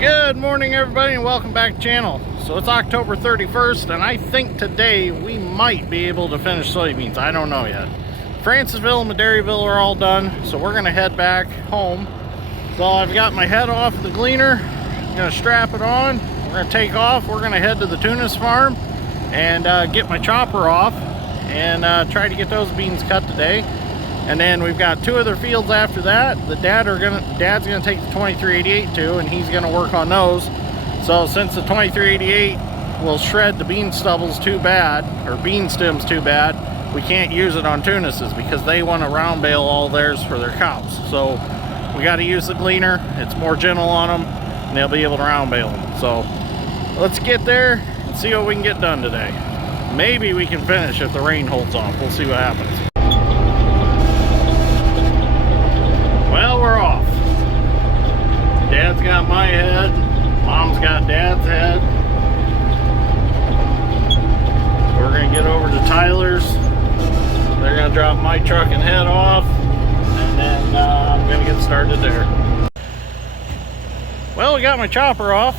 Good morning, everybody, and welcome back to the channel. So it's October 31st, and I think today we might be able to finish soybeans. I don't know yet. Francisville and Madairyville are all done, so we're going to head back home. So I've got my head off the gleaner. I'm going to strap it on. We're going to take off. We're going to head to the Tunis farm and get my chopper off and try to get those beans cut today. And then we've got two other fields after that. Dad's gonna take the 2388 to, and he's gonna work on those. So since the 2388 will shred the bean stubbles too bad, or bean stems too bad, we can't use it on Tunises because they want to round bale all theirs for their cows. So we got to use the gleaner. It's more gentle on them, and they'll be able to round bale them. So let's get there and see what we can get done today. Maybe we can finish if the rain holds off. We'll see what happens. Well, we're off. Dad's got my head. Mom's got Dad's head. We're going to get over to Tyler's. They're going to drop my truck and head off. And then I'm going to get started there. Well, we got my chopper off.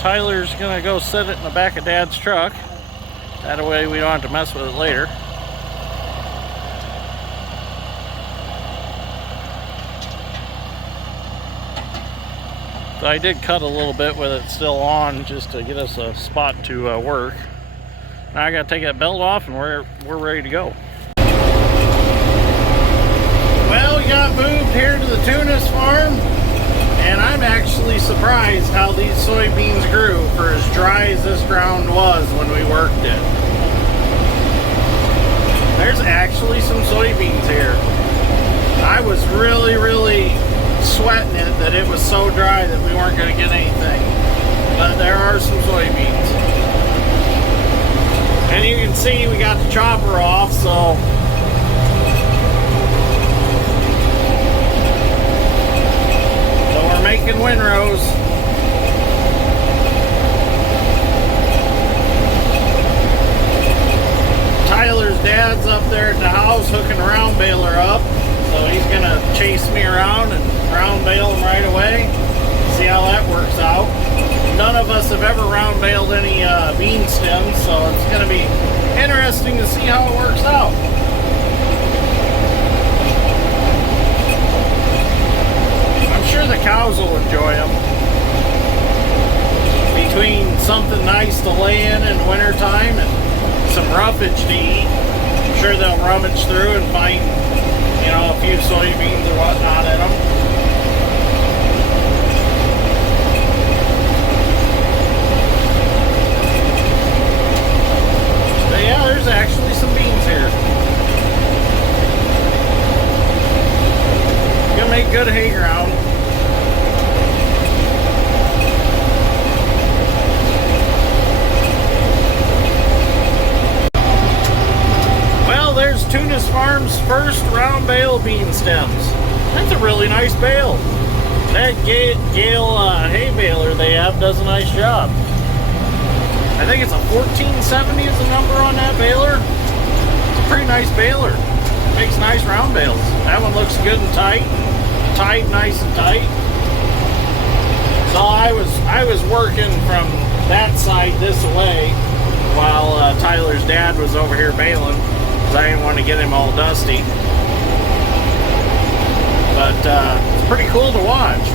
Tyler's going to go set it in the back of Dad's truck. That way we don't have to mess with it later. So I did cut a little bit with it still on just to get us a spot to work. Now I got to take that belt off and we're ready to go. Well, we got moved here to the Tunis farm, and I'm actually surprised how these soybeans grew for as dry as this ground was when we worked it. There's actually some soybeans here. I was really sweating it that it was so dry that we weren't going to get anything, but there are some soybeans. And you can see we got the chopper off, so we're making windrows. Tyler's dad's up there at the house hooking a round baler up, so he's gonna chase me around and round bale them right away. See how that works out. None of us have ever round baled any bean stems, so it's gonna be interesting to see how it works out. I'm sure the cows will enjoy them. Between something nice to lay in wintertime and some roughage to eat, I'm sure they'll rummage through and find, you know, a few soybeans or whatnot in them. But yeah, there's actually some beans here. Gonna make good hay ground. Well, there's Tunis Farm's first round bale bean stems. That's a really nice bale. That Gale hay baler they have does a nice job. I think it's a 1470 is the number on that baler. It's a pretty nice baler. It makes nice round bales. That one looks good and tight. Nice and tight. So I was working from that side this way while Tyler's dad was over here baling, because I didn't want to get him all dusty. But it's pretty cool to watch.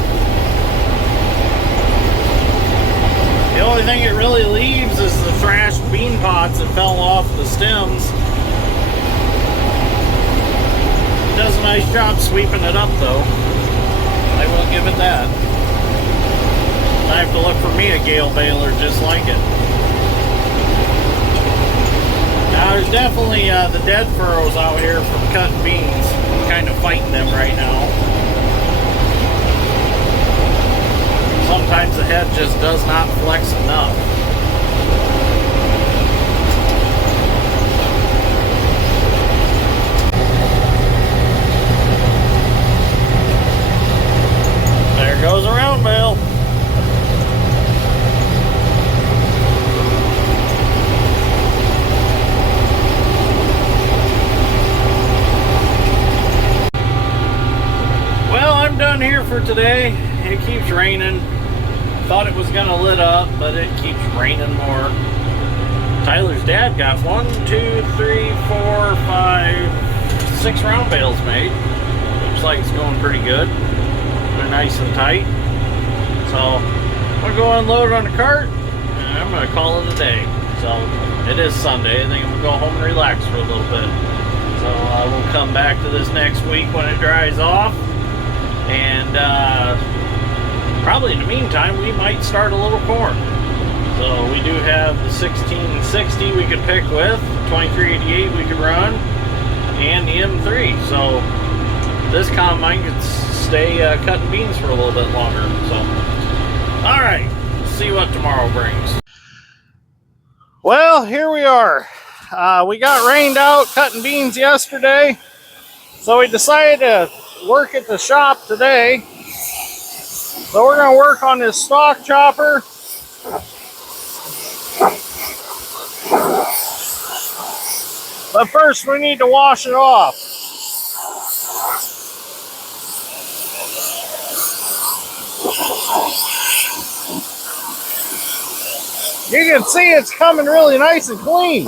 The only thing it really leaves is the thrashed bean pods that fell off the stems. It does a nice job sweeping it up though. I will give it that. I have to look for me a Gale baler just like it. Now there's definitely the dead furrows out here from cutting beans. I'm kind of fighting them right now. Sometimes the head just does not flex enough. There goes a round bale. Well, I'm done here for today. It keeps raining. Thought it was gonna lit up, but it keeps raining more. Tyler's dad got 1, 2, 3, 4, 5, 6 round bales made. Looks like it's going pretty good. They're nice and tight. So I'm gonna go unload on the cart and I'm gonna call it a day. So it is Sunday. I think I'm gonna go home and relax for a little bit. So we'll come back to this next week when it dries off. And probably in the meantime, we might start a little corn. So we do have the 1660 we could pick with, 2388 we could run, and the M3. So this combine could stay cutting beans for a little bit longer. So, all right, see what tomorrow brings. Well, here we are. We got rained out cutting beans yesterday, so we decided to work at the shop today. So we're going to work on this stalk chopper. But first we need to wash it off. You can see it's coming really nice and clean.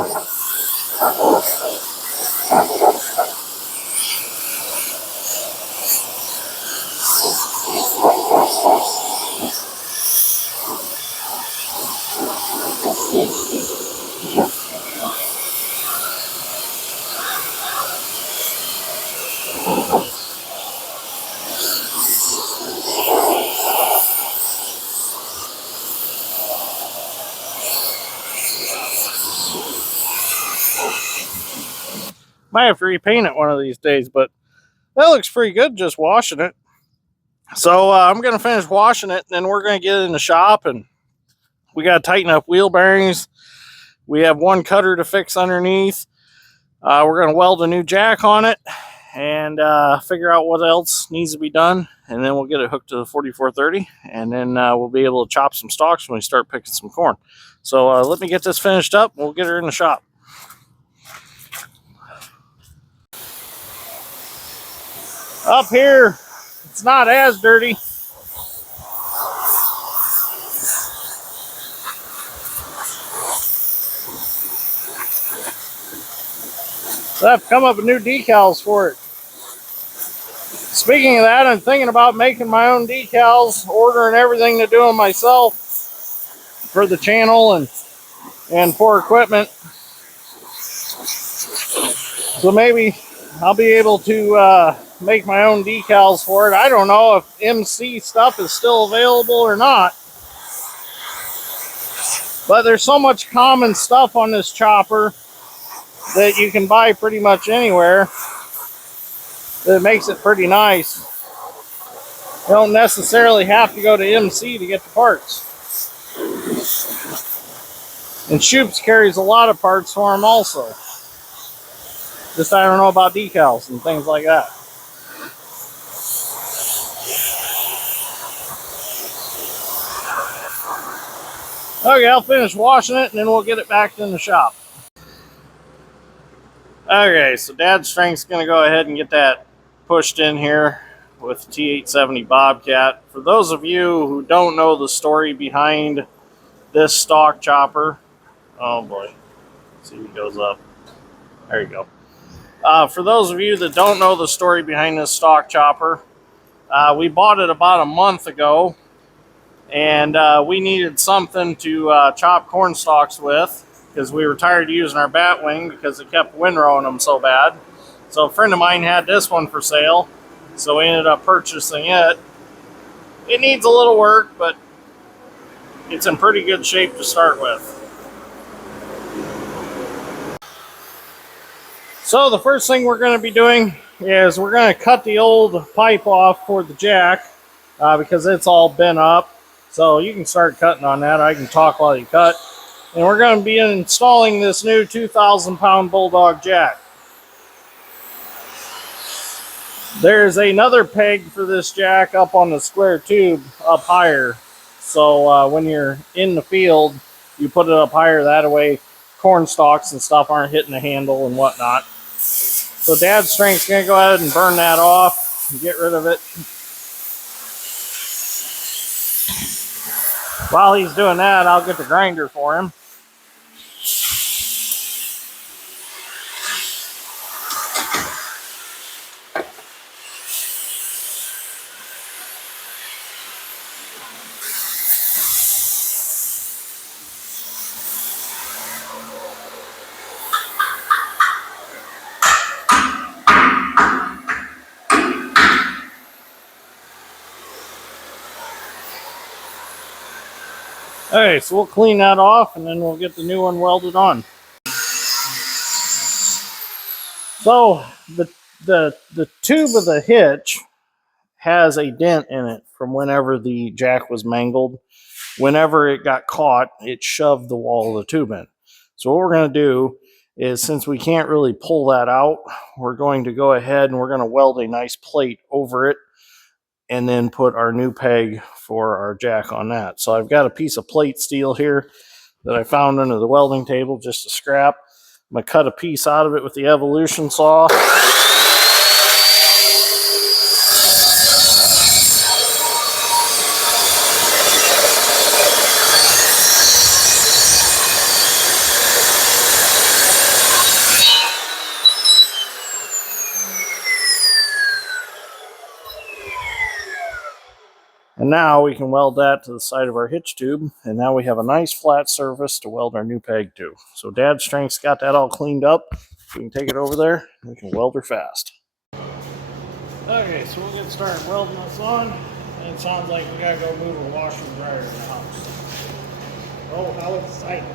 Might have to repaint it one of these days, but that looks pretty good just washing it. So I'm going to finish washing it, and then we're going to get it in the shop, and we got to tighten up wheel bearings. We have one cutter to fix underneath. We're going to weld a new jack on it and figure out what else needs to be done, and then we'll get it hooked to the 4430, and then we'll be able to chop some stalks when we start picking some corn. So let me get this finished up. We'll get her in the shop. Up here, it's not as dirty. So I've come up with new decals for it. Speaking of that, I'm thinking about making my own decals, ordering everything to do them myself for the channel and for equipment. So maybe I'll be able to make my own decals for it. I don't know if MC stuff is still available or not. But there's so much common stuff on this chopper that you can buy pretty much anywhere that makes it pretty nice. You don't necessarily have to go to MC to get the parts. And Shoop's carries a lot of parts for them also. Just I don't know about decals and things like that. Okay, I'll finish washing it and then we'll get it back in the shop. Okay, so Dad's strength's going to go ahead and get that pushed in here with the T870 Bobcat. For those of you who don't know the story behind this stalk chopper, oh boy, let's see if it goes up. There you go. For those of you that don't know the story behind this stalk chopper, we bought it about a month ago, and we needed something to chop corn stalks with because we were tired of using our batwing because it kept windrowing them so bad. So a friend of mine had this one for sale, so we ended up purchasing it. It needs a little work, but it's in pretty good shape to start with. So the first thing we're going to be doing is we're going to cut the old pipe off for the jack because it's all bent up. So you can start cutting on that. I can talk while you cut. And we're going to be installing this new 2,000-pound Bulldog jack. There's another peg for this jack up on the square tube up higher. So when you're in the field, you put it up higher. That way corn stalks and stuff aren't hitting the handle and whatnot. So Dad's strength's going to go ahead and burn that off and get rid of it. While he's doing that, I'll get the grinder for him. Okay, so we'll clean that off and then we'll get the new one welded on. So the tube of the hitch has a dent in it from whenever the jack was mangled. Whenever it got caught, it shoved the wall of the tube in. So what we're going to do is, since we can't really pull that out, we're going to go ahead and we're going to weld a nice plate over it and then put our new peg for our jack on that. So I've got a piece of plate steel here that I found under the welding table, just a scrap. I'm going to cut a piece out of it with the evolution saw. And now we can weld that to the side of our hitch tube, and now we have a nice flat surface to weld our new peg to. So Dad's Strength's got that all cleaned up. We can take it over there, and we can weld her fast. Okay, so we'll get started welding this on, and it sounds like we gotta go move a washer and dryer in the house. Oh, how exciting.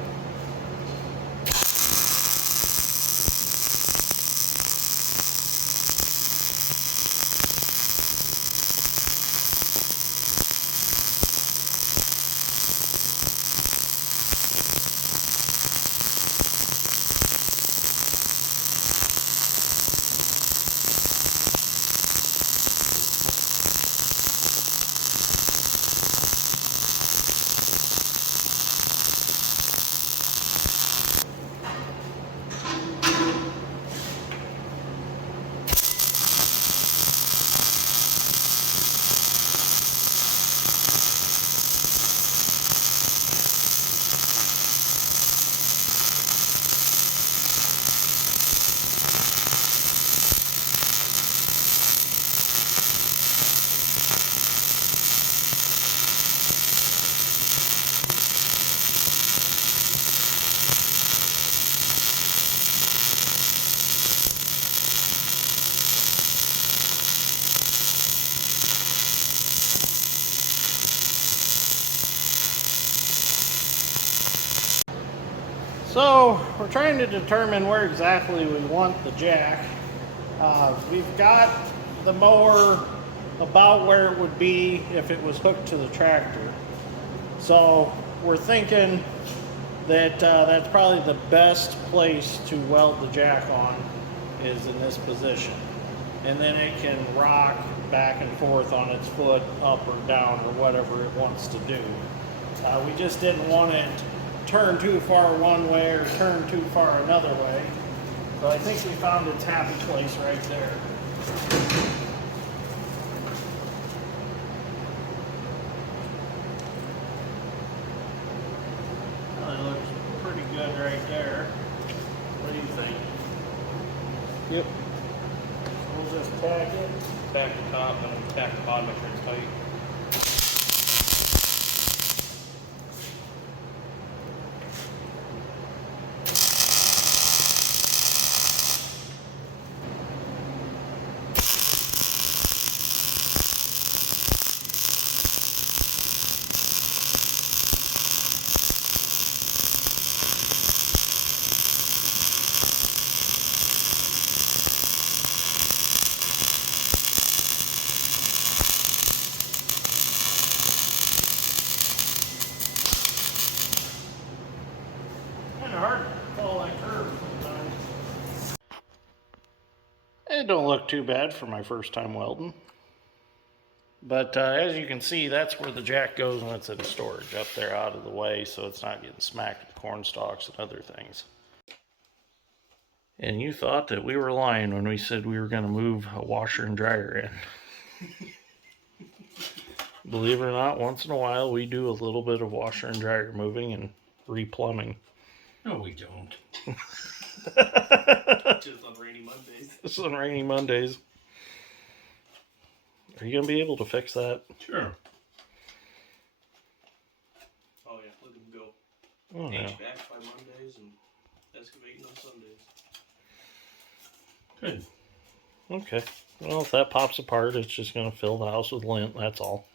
So we're trying to determine where exactly we want the jack. We've got the mower about where it would be if it was hooked to the tractor. So we're thinking that that's probably the best place to weld the jack on is in this position. And then it can rock back and forth on its foot up or down or whatever it wants to do. We just didn't want it turn too far one way or turn too far another way. So I think we found its happy place right there. That looks pretty good right there. What do you think? Yep. So we'll just tack it. Tack the top and tack the bottom, make sure it's tight. Kind of hard to follow that curve sometimes. It don't look too bad for my first time welding. But as you can see, that's where the jack goes when it's in storage, up there out of the way, so it's not getting smacked with corn stalks and other things. And you thought that we were lying when we said we were going to move a washer and dryer in. Believe it or not, once in a while we do a little bit of washer and dryer removing and replumbing. No, we don't. Just on rainy Mondays. Just on rainy Mondays. Are you going to be able to fix that? Sure. Oh yeah, look at him go. Oh, yeah. HVAC by Mondays and excavating on Sundays. Good. Okay. Well, if that pops apart, it's just going to fill the house with lint, that's all.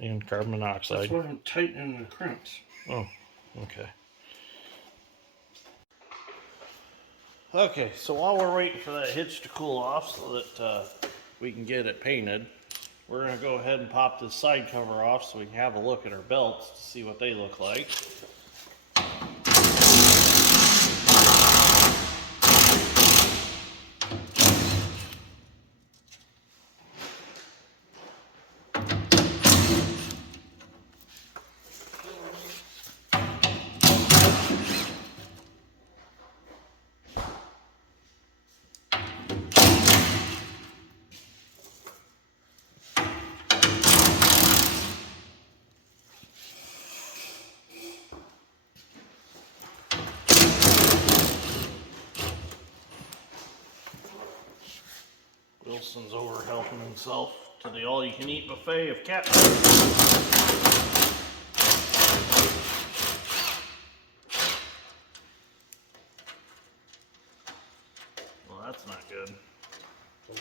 And carbon monoxide. That's why I'm tightening the crimps. Oh, okay. Okay, so while we're waiting for that hitch to cool off so that we can get it painted, we're going to go ahead and pop this side cover off so we can have a look at our belts to see what they look like. Wilson's over helping himself to the all-you-can-eat buffet of cat food. Well, that's not good. Oh.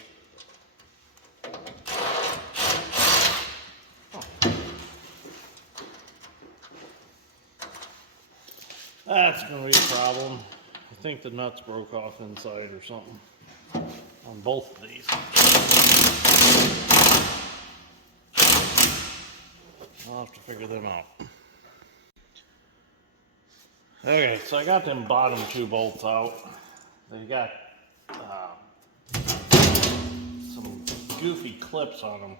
That's going to be a problem. I think the nuts broke off inside or something on both of these. I'll have to figure them out. Okay, so I got them bottom two bolts out. They got some goofy clips on them,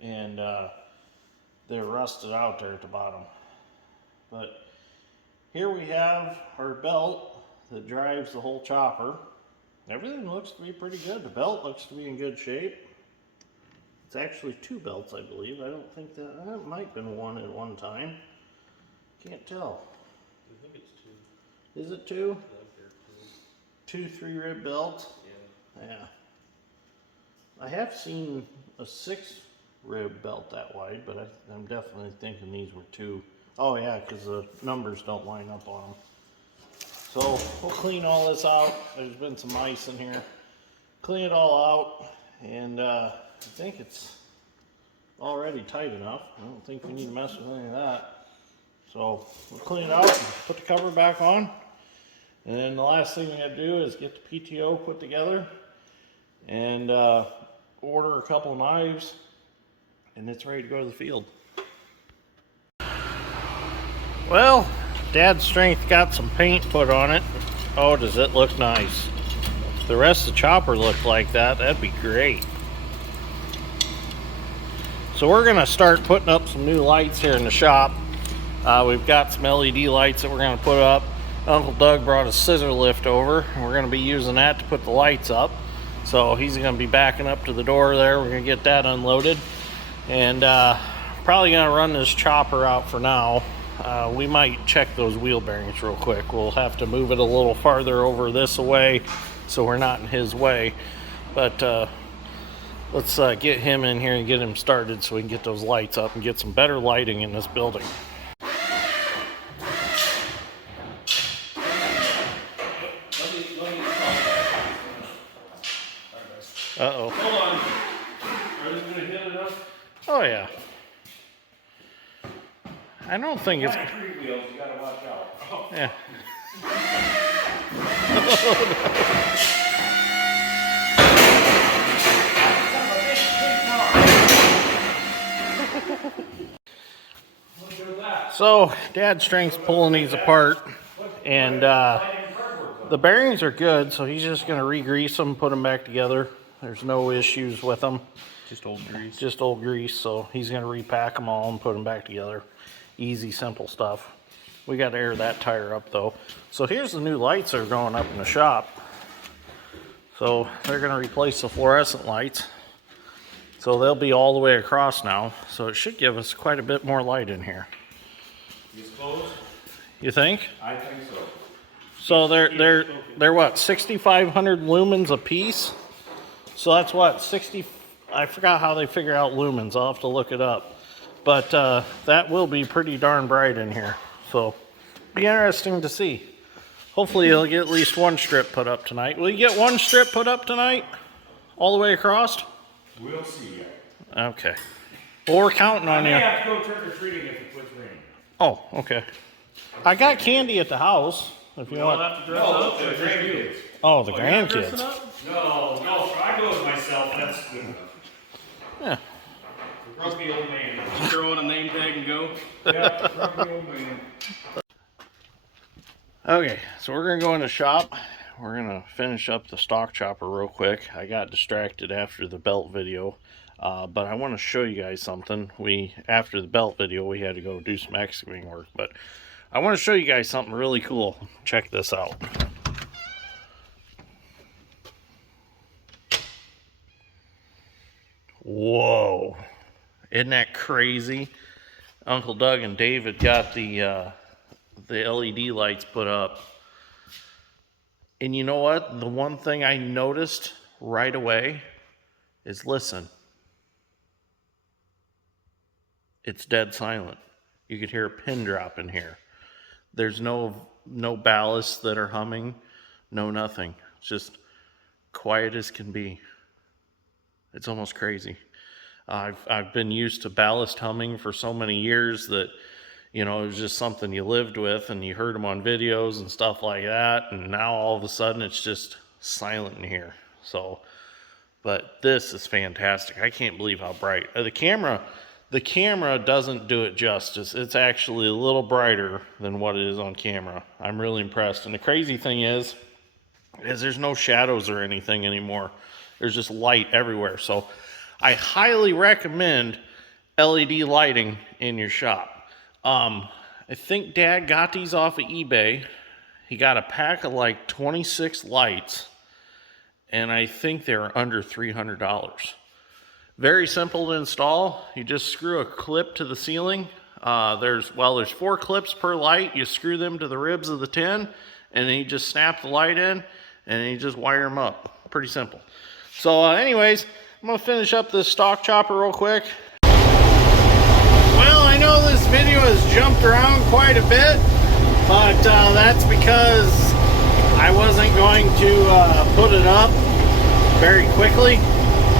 and they're rusted out there at the bottom. But here we have our belt that drives the whole chopper. Everything looks to be pretty good. The belt looks to be in good shape. It's actually two belts, I believe. I don't think that might have been one at one time. Can't tell. I think it's two. Is it two? I think they're Two 3-rib belts? Yeah. Yeah. I have seen a 6-rib belt that wide, but I'm definitely thinking these were two. Oh yeah, because the numbers don't line up on them. So we'll clean all this out. There's been some ice in here. Clean it all out, and I think it's already tight enough. I don't think we need to mess with any of that. So we'll clean it out, and put the cover back on, and then the last thing we got to do is get the PTO put together and order a couple of knives, and it's ready to go to the field. Well, Dad's Strength got some paint put on it. Oh, does it look nice. If the rest of the chopper looked like that, that'd be great. So we're going to start putting up some new lights here in the shop. We've got some LED lights that we're going to put up. Uncle Doug brought a scissor lift over, and we're going to be using that to put the lights up. So he's going to be backing up to the door there. We're going to get that unloaded. And probably going to run this chopper out for now. We might check those wheel bearings real quick. We'll have to move it a little farther over this way so we're not in his way. But let's get him in here and get him started so we can get those lights up and get some better lighting in this building. Uh-oh. Hold on. Are you going to hit it up? Oh, yeah. I don't think it's... Three wheels, you got to watch out. Oh. Yeah. So, Dad's Strength's pulling these apart, and the bearings are good, so he's just going to re-grease them, put them back together. There's no issues with them. Just old grease. Just old grease, so he's going to repack them all and put them back together. Easy, simple stuff. We got to air that tire up, though. So here's the new lights that are going up in the shop. So they're going to replace the fluorescent lights. So they'll be all the way across now. So it should give us quite a bit more light in here. You suppose? You think? I think so. So they're what, 6,500 lumens a piece? So that's what, 60, I forgot how they figure out lumens. I'll have to look it up. But that will be pretty darn bright in here. So be interesting to see. Hopefully you'll get at least one strip put up tonight. Will you get one strip put up tonight? All the way across? We'll see yet. Okay. Well, we're counting on I may you. have to go trick-or-treating if it quits raining. Oh, okay. I got candy at the house. If you want. Have to dress up? The grandkids. Oh, the grandkids. No, I go with myself. That's good enough. Yeah. Grumpy old man. Throw on a name tag and go. Yeah, grumpy old man. Okay, so we're gonna go in the shop. We're gonna finish up the stock chopper real quick. I got distracted after the belt video, but I want to show you guys something. After the belt video, we had to go do some excavating work, but I want to show you guys something really cool. Check this out. Whoa, isn't that crazy? Uncle Doug and David got the LED lights put up. And you know what? The one thing I noticed right away is, listen. It's dead silent. You could hear a pin drop in here. There's no ballasts that are humming, no nothing. It's just quiet as can be. It's almost crazy. I've been used to ballast humming for so many years that, you know, it was just something you lived with and you heard them on videos and stuff like that. And now all of a sudden it's just silent in here. So, but this is fantastic. I can't believe how bright. The camera doesn't do it justice. It's actually a little brighter than what it is on camera. I'm really impressed. And the crazy thing is there's no shadows or anything anymore. There's just light everywhere. So I highly recommend LED lighting in your shop. I think Dad got these off of eBay. He got a pack of like 26 lights, and I think they're under $300. Very simple to install. You just screw a clip to the ceiling. There's 4 clips per light. You screw them to the ribs of the tin, and then you just snap the light in, and then you just wire them up. Pretty simple. So anyways, I'm gonna finish up this stock chopper real quick. Well, I know this video has jumped around quite a bit, but that's because I wasn't going to put it up very quickly,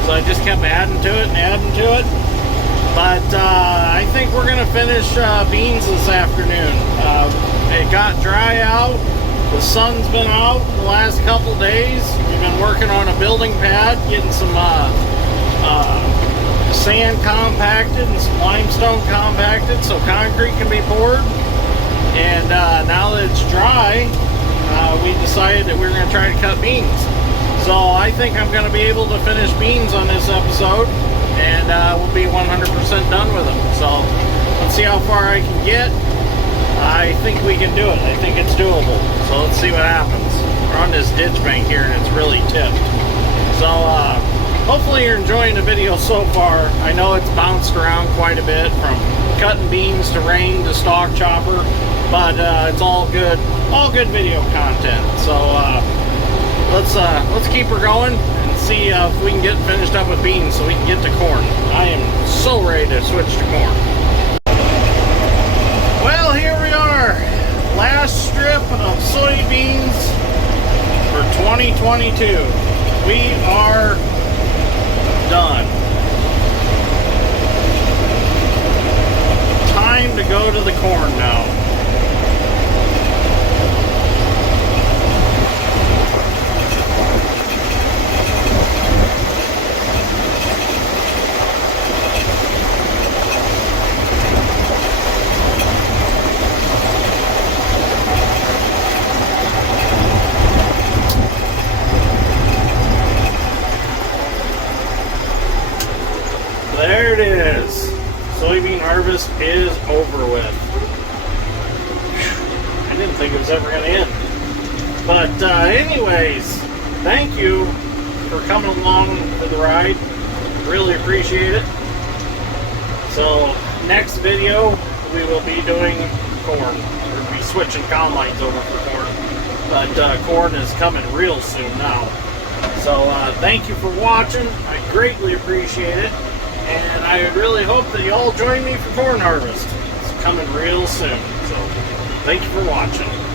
so I just kept adding to it and adding to it. But I think we're gonna finish beans this afternoon. It got dry out. The sun's been out the last couple days. We've been working on a building pad, getting some sand compacted and some limestone compacted so concrete can be poured. And now that it's dry, we decided that we were going to try to cut beans. So I think I'm going to be able to finish beans on this episode, and we'll be 100% done with them. So let's see how far I can get. I think we can do it. I think it's doable. So let's see what happens. We're on this ditch bank here and it's really tipped. So hopefully you're enjoying the video so far. I know it's bounced around quite a bit from cutting beans to rain to stock chopper, but it's all good video content. So let's keep her going and see if we can get finished up with beans so we can get to corn. I am so ready to switch to corn. Well, here we are. Last strip of soybeans for 2022. We are done. Time to go to the corn now. There it is. Soybean harvest is over with. I didn't think it was ever going to end. But anyways, thank you for coming along for the ride. Really appreciate it. So next video we will be doing corn. We'll be switching combines over for corn. But corn is coming real soon now. So thank you for watching. I greatly appreciate it. And I really hope that you all join me for corn harvest. It's coming real soon. So thank you for watching.